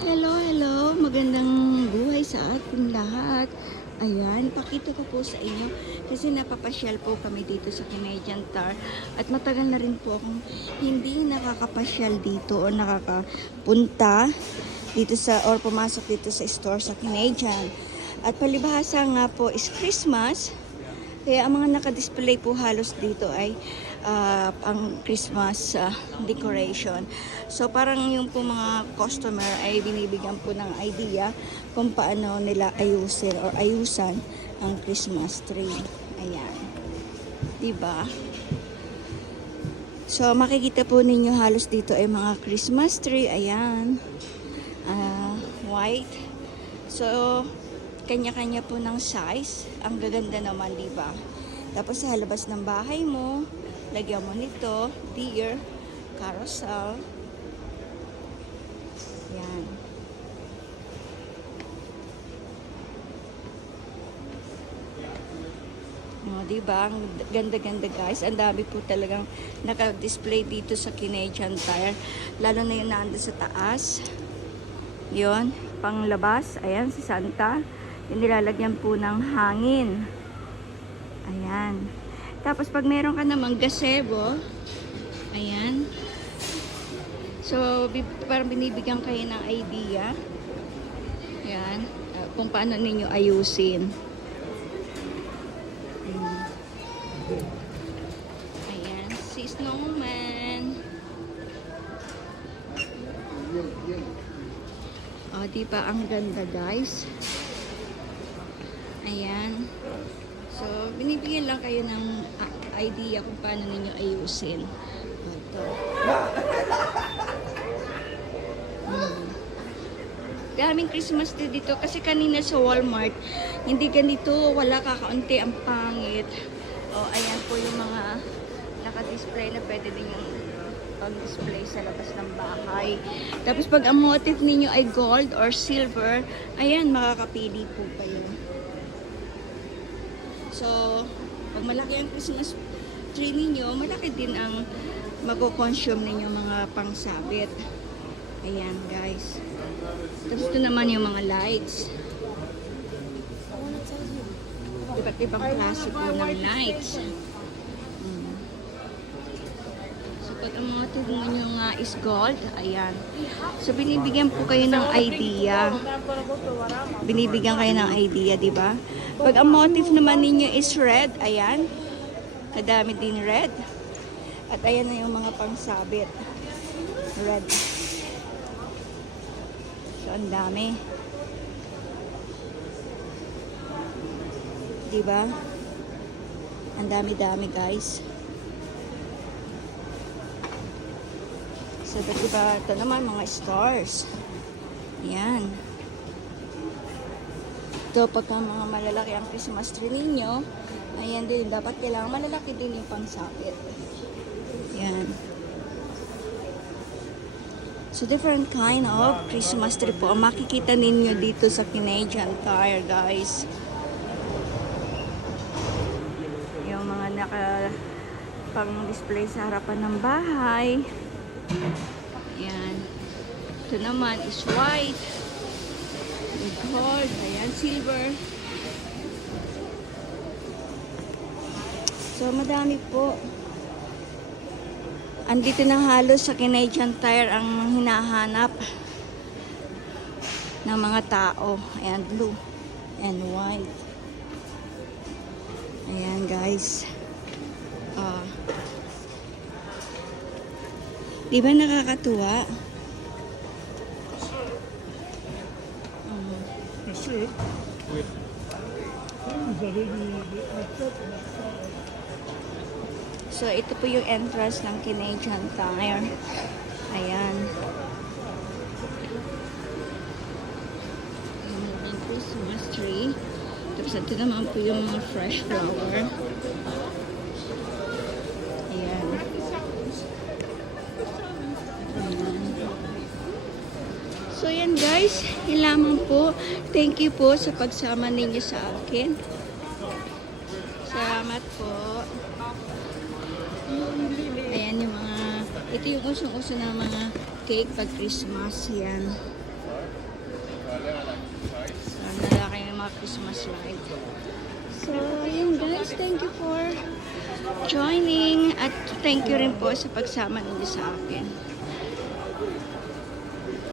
Hello, hello. Magandang buhay sa ating lahat. Ayan, pakita ko po sa inyo kasi napapasyal po kami dito sa Canadian Tar at matagal na rin po akong hindi nakakapasyal dito o nakakapunta dito sa or pumasok dito sa store sa Canadian. At palibhasa nga po is Christmas. Kaya ang mga naka-display po halos dito ay ang Christmas decoration. So parang yung po mga customer ay binibigyan po ng idea kung paano nila ayusin or ayusan ang Christmas tree. Ayan. Diba? So makikita po ninyo halos dito ay mga Christmas tree. Ayan. White. So kanya-kanya po ng size. Ang gaganda naman, di ba? Tapos sa halabas ng bahay mo, lagyan mo nito, deer, carousel. Yan. O, di ba? Ang ganda-ganda, guys. Ang dami po talagang naka-display dito sa Canadian Tire. Lalo na yung nandun sa taas. Yon, panglabas. Ayan, si Santa. Yung nilalagyan po ng hangin. Ayan. Tapos pag meron ka namang gazebo, ayan. So, parang binibigyan kayo ng idea. Ayan. Kung paano ninyo ayusin. Ayan. Si Snowman. O, diba ang ganda, guys? Ayan. So, binibigyan lang kayo ng idea kung paano ninyo ayusin. Ito. Daming Christmas tree dito kasi kanina sa Walmart, hindi ganito, wala kakaunti, ang pangit. O, ayan po yung mga naka-display na pwede din yung pag-display sa labas ng bahay. Tapos pag ang motif ninyo ay gold or silver, ayan, makakapili po kayo. So, pag malaki ang Christmas tree ninyo, malaki din ang mag-consume ninyo mga pangsabit. Ayan, guys. Tapos ito naman yung mga lights. Iba't ibang klase po ng lights. So, pag ang mga tubo nyo nga is gold, ayan. So, binibigyan po kayo ng idea. Binibigyan kayo ng idea, di ba? Pag ang motif naman ninyo is red, ayan. Kadami din red. At ayan na yung mga pangsabit. Red. So, ang dami. Diba? Ang dami-dami, guys. So, diba, ito naman, mga stars. Ayan. Ito, pagka mga malalaki ang Christmas tree ninyo, ayan din, dapat kailangan malalaki din yung pangsapit. Ayan. So, different kind of Christmas tree po ang makikita ninyo dito sa Canadian Tire, guys. Yung mga pang-display sa harapan ng bahay. Ayan. Ito naman is white. With gold. Ayan, silver. So, madami po. Andito na halos sa Canadian Tire ang hinahanap ng mga tao. Ayan, blue and white. Ayan, guys. Di ba nakakatuwa? So, ito po yung entrance ng Canadian Tire. Ayan. Yung Christmas tree. Tapos ito naman po yung mga fresh flower. Ayan. So, yan guys. Yun lamang po. Thank you po sa pagsama ninyo sa akin. Salamat po. Ayan yung mga, ito yung usong-uso ng mga cake pag Christmas. Yan. So, nalaki yung mga Christmas light. So, yun guys, thank you for joining at thank you rin po sa pagsama ninyo sa akin.